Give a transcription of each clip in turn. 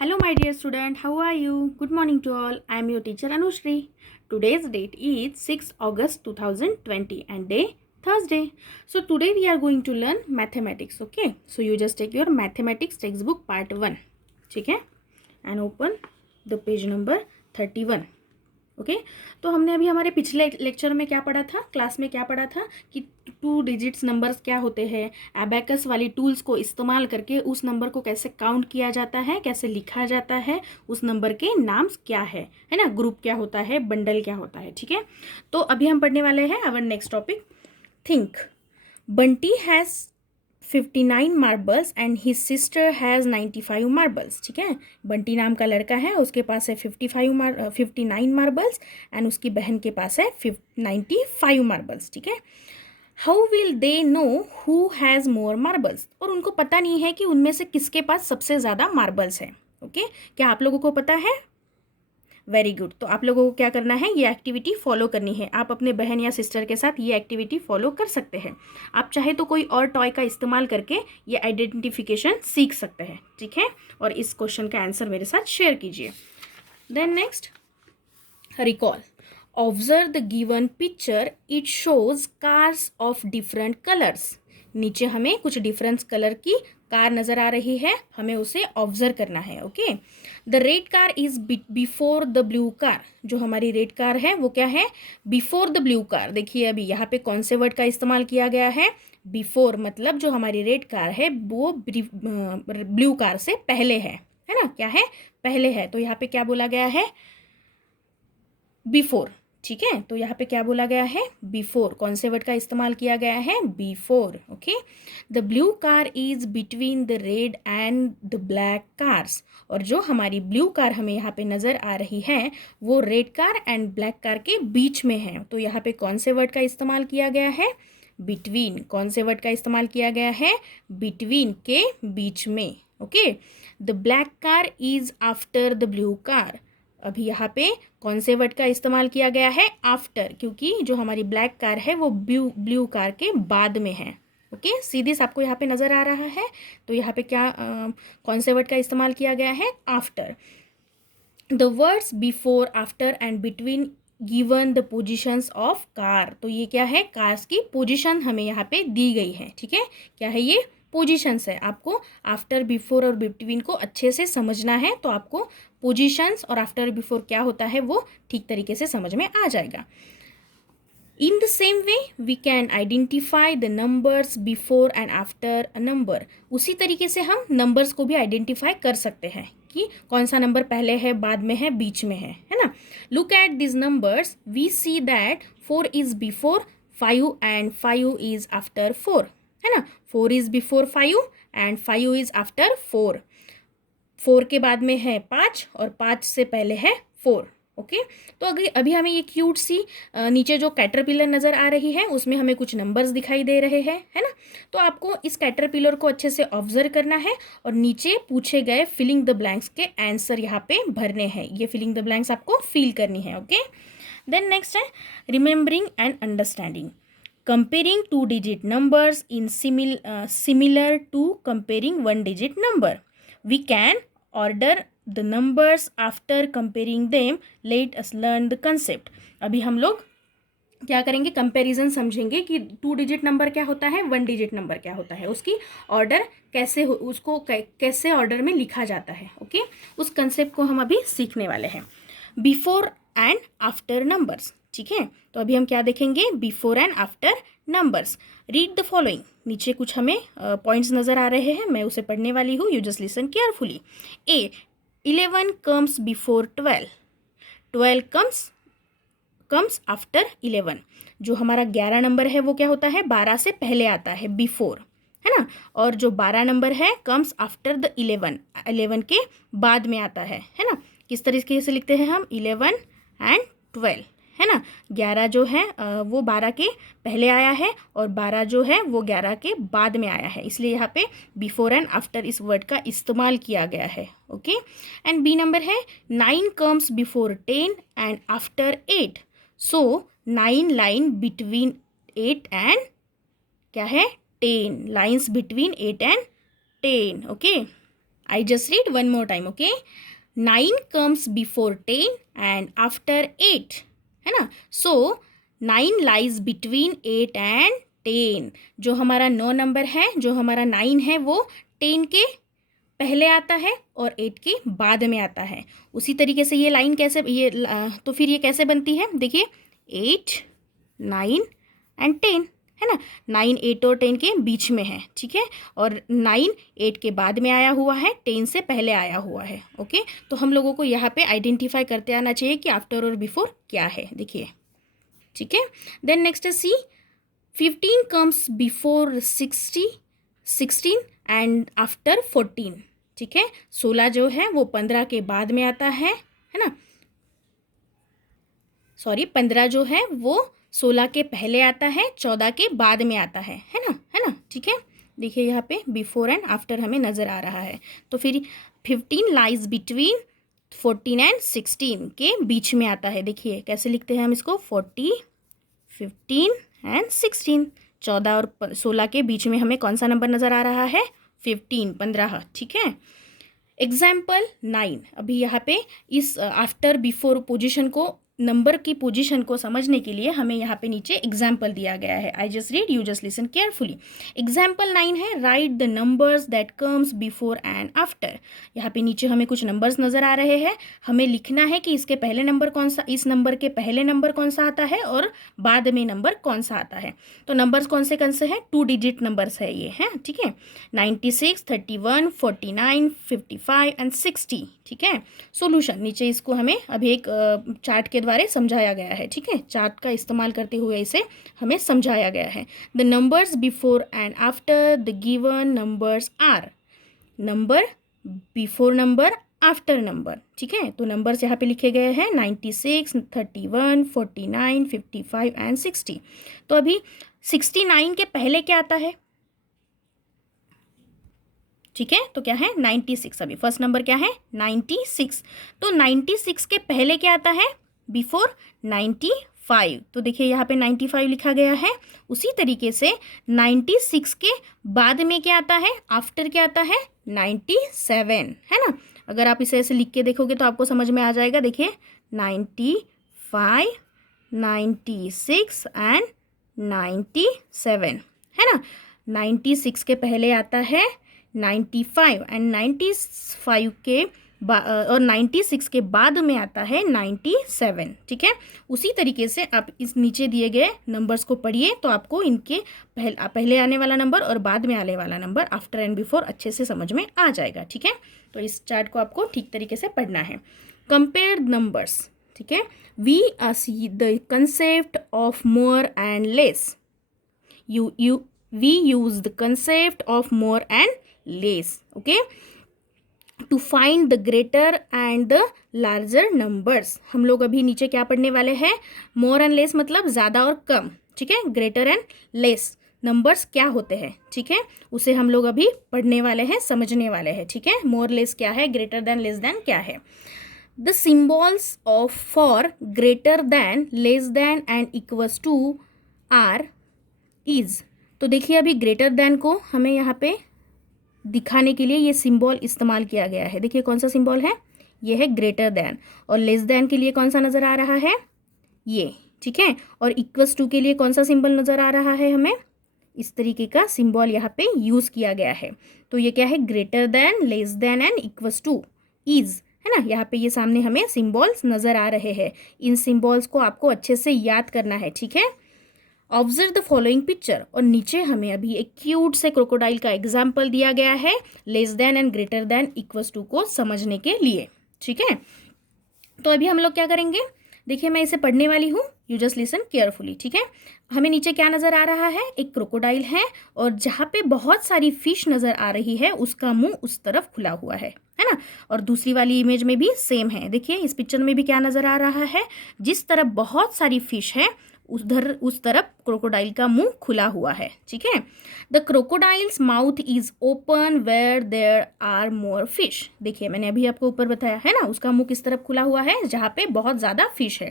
Hello, my dear student. How are you? Good morning to all. I am your teacher Anushri. Today's date is 6 August 2020 and day Thursday. So today we are going to learn mathematics. Okay. So you just take your mathematics textbook part 1. ठीक है? And open the page number 31. Okay तो हमने अभी हमारे पिछले lecture में क्या पढ़ा था, क्लास में क्या पढ़ा था कि 2 डिजिट्स नंबर्स क्या होते हैं, एबैकस वाली टूल्स को इस्तेमाल करके उस नंबर को कैसे काउंट किया जाता है, कैसे लिखा जाता है, उस नंबर के नाम्स क्या है ना, ग्रुप क्या होता है, बंडल क्या होता है। ठीक है, तो अभी हम पढ़ने वाले हैं our next topic, think. Bunty has 59 marbles and his sister has 95 marbles. ठीक है, बंटी नाम का लड़का है, उसके पास है 59 मार्बल्स एंड उसकी बहन के पास है 95 मार्बल्स। ठीक है, how will they know who has more marbles, और उनको पता नहीं है कि उनमें से किसके पास सबसे ज़्यादा मार्बल्स है। ओके, क्या आप लोगों को पता है? Very good. तो आप लोगों को क्या करना है, ये एक्टिविटी फॉलो करनी है। आप अपने बहन या सिस्टर के साथ ये एक्टिविटी फॉलो कर सकते हैं। आप चाहे तो कोई और टॉय का इस्तेमाल करके ये आइडेंटिफिकेशन सीख सकते हैं। ठीक है, और इस क्वेश्चन का आंसर मेरे साथ शेयर कीजिए। Then next, recall. Observe the given picture, it shows cars of different colours. नीचे हमें कुछ डिफरेंट कलर की कार नज़र आ रही है, हमें उसे ऑब्जर्व करना है। Okay, the red car is before the blue car. जो हमारी रेड कार है वो क्या है, बिफोर द ब्लू कार। देखिए अभी यहाँ पे कौन से वर्ड का इस्तेमाल किया गया है, बिफोर, मतलब जो हमारी रेड कार है वो ब्लू कार से पहले है ना, क्या है, पहले है। तो यहाँ पे क्या बोला गया है, बिफोर। ठीक है, तो यहाँ पे क्या बोला गया है, बिफोर। कौन से वर्ड का इस्तेमाल किया गया है, before. Okay, the blue car is between the red and the black cars. और जो हमारी ब्लू कार हमें यहाँ पे नज़र आ रही है वो red car and black car के बीच में है। तो यहाँ पे कौन से वर्ड का इस्तेमाल किया गया है, बिटवीन। कौन से वर्ड का इस्तेमाल किया गया है, बिटवीन के बीच में। Okay, the black car is after the blue car. अभी यहाँ पे कौन से वर्ड का इस्तेमाल किया गया है, आफ्टर, क्योंकि जो हमारी ब्लैक कार है वो ब्लू कार के बाद में है। ओके, सीधी आपको यहाँ पे नज़र आ रहा है। तो यहाँ पे क्या कौन से वर्ड का इस्तेमाल किया गया है, after. The words before, after and between given the positions of car. तो ये क्या है, कार्स की पोजिशन हमें यहाँ पे दी गई है। ठीक है, क्या है ये, पोजीशंस है। आपको आफ्टर, बिफोर और बिटवीन को अच्छे से समझना है, तो आपको पोजीशंस और आफ्टर बिफोर क्या होता है वो ठीक तरीके से समझ में आ जाएगा। In the same way we can identify the numbers before and after a number. उसी तरीके से हम नंबर्स को भी आइडेंटिफाई कर सकते हैं कि कौन सा नंबर पहले है, बाद में है, बीच में है ना। Look at this numbers, we see that 4 is before 5 and 5 is after 4, है ना। 4 is before 5 and 5 is after 4। 4 के बाद में है 5 और 5 से पहले है 4। ओके, तो अभी हमें ये क्यूट सी नीचे जो कैटरपिलर नज़र आ रही है उसमें हमें कुछ नंबर्स दिखाई दे रहे हैं, है ना। तो आपको इस कैटरपिलर को अच्छे से ऑब्जर्व करना है और नीचे पूछे गए फिलिंग द ब्लैंक्स के आंसर यहाँ पे भरने हैं। ये फिलिंग द ब्लैंक्स आपको फिल करनी है। ओके, देन नेक्स्ट है remembering and understanding. Comparing 2-digit numbers in similar to comparing 1-digit number. We can order the numbers after comparing them. Let us learn the concept. अभी हम लोग क्या करेंगे, comparison समझेंगे कि 2-digit नंबर क्या होता है, 1-digit नंबर क्या होता है, उसकी ऑर्डर कैसे उसको कैसे ऑर्डर में लिखा जाता है। ओके, उस कंसेप्ट को हम अभी सीखने वाले हैं। Before and after numbers. ठीक है, तो अभी हम क्या देखेंगे, before and after numbers. Read the following. नीचे कुछ हमें पॉइंट्स नज़र आ रहे हैं, मैं उसे पढ़ने वाली हूँ, you just listen carefully. A, 11 comes before 12, 12 comes after 11। जो हमारा 11 नंबर है वो क्या होता है, 12 से पहले आता है, बिफोर, है ना। और जो 12 नंबर है कम्स आफ्टर द 11, 11 के बाद में आता है ना। किस तरीके से लिखते हैं हम, 11 एंड 12, है ना। 11 जो है वो 12 के पहले आया है और 12 जो है वो 11 के बाद में आया है, इसलिए यहाँ पे बिफोर एंड आफ्टर इस वर्ड का इस्तेमाल किया गया है। ओके, एंड बी नंबर है 9 comes before 10 and after 8। So 9 line between 8 and क्या है, 10, lines between 8 and 10। Okay, I just read one more time, okay. 9 comes before 10 and after 8, है ना। सो 9 लाइज बिटवीन 8 एंड 10। जो हमारा 9 नंबर है, जो हमारा 9 है, वो 10 के पहले आता है और 8 के बाद में आता है। उसी तरीके से ये लाइन कैसे, तो फिर ये कैसे बनती है, देखिए 8, 9 एंड 10, है ना। 9 8 और 10 के बीच में है, ठीक है। और 9 8 के बाद में आया हुआ है, 10 से पहले आया हुआ है, ओके। तो हम लोगों को यहाँ पे आइडेंटिफाई करते आना चाहिए कि आफ्टर और बिफोर क्या है, देखिए, ठीक है। देन नेक्स्ट है सी, 15 कम्स बिफोर 16 एंड आफ्टर 14, ठीक है। 16 जो है वो 15 के बाद में आता है ना। सॉरी, 15 जो है वो 16 के पहले आता है, 14 के बाद में आता है ना, ठीक है। देखिए यहाँ पे बिफोर एंड आफ्टर हमें नज़र आ रहा है। तो फिर 15 लाइज बिटवीन 14 एंड 16 के बीच में आता है। देखिए कैसे लिखते हैं हम इसको, 40, 15 एंड 16। 14 और 16 के बीच में हमें कौन सा नंबर नज़र आ रहा है, 15, ठीक है। एग्जाम्पल 9, अभी यहाँ पे इस आफ्टर बिफोर पोजीशन को, नंबर की पोजीशन को समझने के लिए हमें यहाँ पे नीचे एग्जाम्पल दिया गया है। I just read, you just listen carefully. Example 9 है, right the numbers that comes before and after. यहाँ पे नीचे हमें कुछ नंबर्स नज़र आ रहे हैं, हमें लिखना है कि इसके पहले नंबर कौन सा, इस नंबर के पहले नंबर कौन सा आता है और बाद में नंबर कौन सा आता है। तो नंबर्स कौन से हैं, 2 डिजिट नंबर्स है ये, हैं, ठीक है। 96, 31, 49, 55 एंड 60, ठीक है। सोल्यूशन नीचे इसको हमें अभी एक चार्ट के द्वारा समझाया गया है, ठीक है। चार्ट का इस्तेमाल करते हुए इसे हमें समझाया गया है। The numbers before and after the given numbers are, number before number, after number, ठीक है। तो नंबर्स यहाँ पे लिखे गए हैं 96, 31, 49, 55 एंड 60। तो अभी 69 के पहले क्या आता है, ठीक है। तो क्या है, 96। अभी फर्स्ट नंबर क्या है, 96। तो 96 के पहले क्या आता है, बिफोर 95। तो देखिए यहाँ पे 95 लिखा गया है। उसी तरीके से 96 के बाद में क्या आता है, आफ्टर क्या आता है, 97, है ना। अगर आप इसे ऐसे लिख के देखोगे तो आपको समझ में आ जाएगा। देखिए 95, 96 एंड 97, है ना। 96 के पहले आता है 95 एंड 95 के और 96 के बाद में आता है 97, ठीक है। उसी तरीके से आप इस नीचे दिए गए नंबर्स को पढ़िए तो आपको इनके पहले आने वाला नंबर और बाद में आने वाला नंबर, आफ्टर एंड बिफोर, अच्छे से समझ में आ जाएगा, ठीक है। तो इस चार्ट को आपको ठीक तरीके से पढ़ना है। कंपेयर नंबर्स, ठीक है। We see the concept of more and less, we use the concept of more and less, okay, to find the greater and the larger numbers। हम लोग अभी नीचे क्या पढ़ने वाले हैं, more and less मतलब ज़्यादा और कम, ठीक है। greater and less नंबर्स क्या होते हैं, ठीक है, उसे हम लोग अभी पढ़ने वाले हैं, समझने वाले हैं, ठीक है। more less क्या है, greater than less than क्या है। the symbols of for greater than less than and equals to are is। तो देखिए अभी ग्रेटर देन को हमें यहाँ पे दिखाने के लिए ये सिंबल इस्तेमाल किया गया है। देखिए कौन सा सिंबल है, ये है ग्रेटर देन। और लेस देन के लिए कौन सा नज़र आ रहा है, ये, ठीक है। और इक्वल्स टू के लिए कौन सा सिंबल नज़र आ रहा है, हमें इस तरीके का सिंबल यहाँ पे यूज़ किया गया है। तो ये क्या है, greater than, less than and equals two is, है ना। यहाँ पे ये सामने हमें सिंबल्स नज़र आ रहे हैं। इन सिंबल्स को आपको अच्छे से याद करना है, ठीक है। ऑब्जर्व द फॉलोइंग पिक्चर, और नीचे हमें अभी एक क्यूट से क्रोकोडाइल का एग्जाम्पल दिया गया है less than and greater than equals to को समझने के लिए, ठीक है। तो अभी हम लोग क्या करेंगे, देखिए मैं इसे पढ़ने वाली हूँ, यू जस्ट लिसन केयरफुली, ठीक है। हमें नीचे क्या नज़र आ रहा है, एक क्रोकोडाइल है और जहाँ पे बहुत सारी फिश नज़र आ रही है उसका मुंह उस तरफ खुला हुआ है ना। और दूसरी वाली इमेज में भी सेम है। देखिए इस पिक्चर में भी क्या नज़र आ रहा है, जिस तरफ बहुत सारी फिश है उधर उस तरफ क्रोकोडाइल का मुंह खुला हुआ है, ठीक है। The crocodile's mouth is open where there are more fish. देखिए मैंने अभी आपको ऊपर बताया है ना, उसका मुंह किस तरफ खुला हुआ है, जहाँ पे बहुत ज़्यादा फिश है।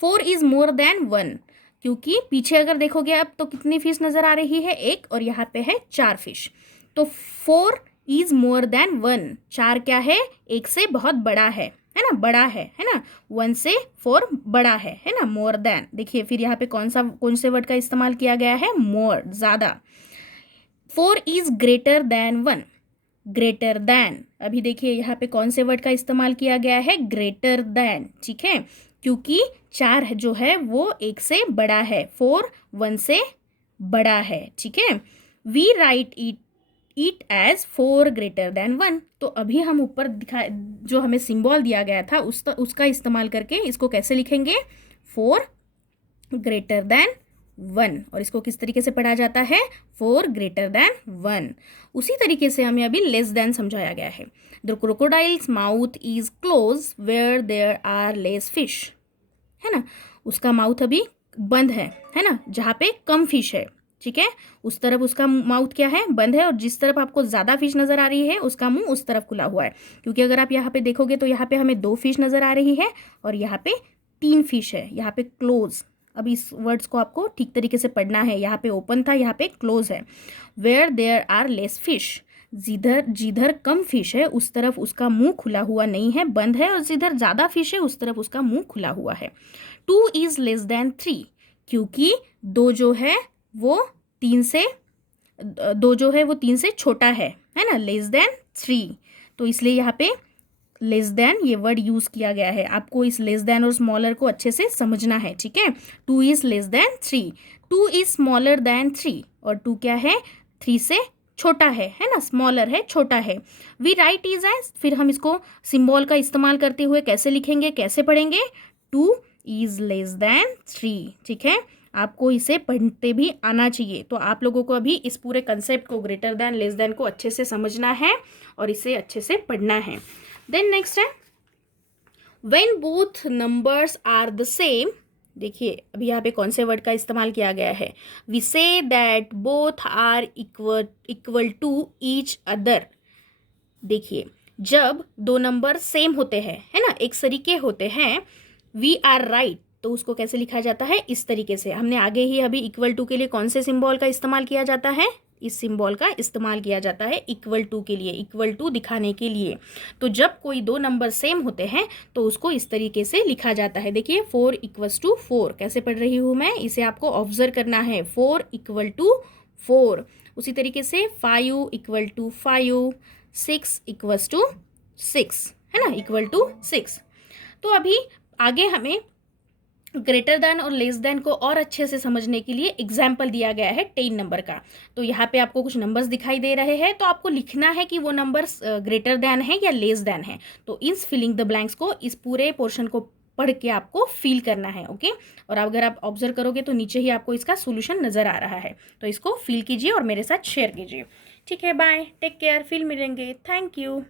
4 इज मोर देन 1, क्योंकि पीछे अगर देखोगे आप तो कितनी फिश नज़र आ रही है, एक, और यहाँ पे है 4 फिश। तो 4 इज मोर देन 1, 4 क्या है, 1 से बहुत बड़ा है ना, बड़ा है ना, 1 से 4 बड़ा है ना, मोर देन। देखिए फिर यहाँ पे कौन से वर्ड का इस्तेमाल किया गया है, मोर, ज़्यादा। 4 is greater than 1, greater than. अभी देखिए यहाँ पे कौन से वर्ड का इस्तेमाल किया गया है, ग्रेटर देन, ठीक है, क्योंकि 4 जो है वो 1 से बड़ा है, 4 1 से बड़ा है, ठीक है। We write it as 4 greater than 1। तो अभी हम ऊपर जो हमें सिंबल दिया गया था उसका इस्तेमाल करके इसको कैसे लिखेंगे, 4 ग्रेटर देन 1। और इसको किस तरीके से पढ़ा जाता है, 4 ग्रेटर देन 1। उसी तरीके से हमें अभी लेस देन समझाया गया है। The crocodile's mouth is close where there are less fish, है ना, उसका माउथ अभी बंद है ना, जहाँ पे कम फिश है, ठीक है, उस तरफ उसका माउथ क्या है, बंद है, और जिस तरफ आपको ज़्यादा फिश नज़र आ रही है उसका मुंह उस तरफ खुला हुआ है। क्योंकि अगर आप यहाँ पे देखोगे तो यहाँ पे हमें 2 फिश नज़र आ रही है और यहाँ पे 3 फिश है, यहाँ पे क्लोज। अब इस वर्ड्स को आपको ठीक तरीके से पढ़ना है, यहाँ पे ओपन था, यहाँ पे क्लोज है। Where there are less fish, जिधर कम फिश है उस तरफ उसका मुंह खुला हुआ नहीं है, बंद है, और जिधर ज़्यादा फिश है उस तरफ उसका मुंह खुला हुआ है। 2 इज लेस देन 3, क्योंकि 2 जो है वो 3 से छोटा है ना, लेस देन 3। तो इसलिए यहाँ पे लेस देन ये वर्ड यूज़ किया गया है। आपको इस लेस देन और स्मॉलर को अच्छे से समझना है, ठीक है। 2 is less than 3, 2 is smaller than 3, और 2 क्या है, 3 से छोटा है ना, स्मॉलर है, छोटा है। वी राइट इज एज, फिर हम इसको सिंबल का इस्तेमाल करते हुए कैसे लिखेंगे, कैसे पढ़ेंगे, 2 इज लेस देन 3, ठीक है। आपको इसे पढ़ते भी आना चाहिए। तो आप लोगों को अभी इस पूरे कंसेप्ट को, ग्रेटर देन, लेस देन को अच्छे से समझना है और इसे अच्छे से पढ़ना है। देन नेक्स्ट है when both numbers are the same. देखिए अभी यहाँ पे कौन से वर्ड का इस्तेमाल किया गया है, we see that both are equal to each other. देखिए जब 2 नंबर सेम होते हैं, है ना, एक सरीके होते हैं, वी आर राइट, तो उसको कैसे लिखा जाता है, इस तरीके से। हमने आगे ही अभी इक्वल टू के लिए कौन से सिंबल का इस्तेमाल किया जाता है, इस सिंबल का इस्तेमाल किया जाता है इक्वल टू के लिए, इक्वल टू दिखाने के लिए। तो जब कोई 2 नंबर सेम होते हैं तो उसको इस तरीके से लिखा जाता है। देखिए 4 इक्वल्स टू 4, कैसे पढ़ रही हूँ मैं, इसे आपको ऑब्जर्व करना है, 4 इक्वल टू 4। उसी तरीके से 5 इक्वल टू 5, 6 इक्वल्स टू 6, है ना, इक्वल टू 6। तो अभी आगे हमें ग्रेटर देन और लेस देन को और अच्छे से समझने के लिए एग्जाम्पल दिया गया है 10 नंबर का। तो यहाँ पे आपको कुछ नंबर्स दिखाई दे रहे हैं, तो आपको लिखना है कि वो नंबर्स ग्रेटर देन है या लेस देन है। तो इस फिलिंग द ब्लैंक्स को, इस पूरे पोर्शन को पढ़ के आपको फील करना है, ओके। और अगर आप ऑब्जर्व करोगे तो नीचे ही आपको इसका सोल्यूशन नज़र आ रहा है। तो इसको फील कीजिए और मेरे साथ शेयर कीजिए, ठीक है। बाय, टेक केयर, फिर मिलेंगे, थैंक यू।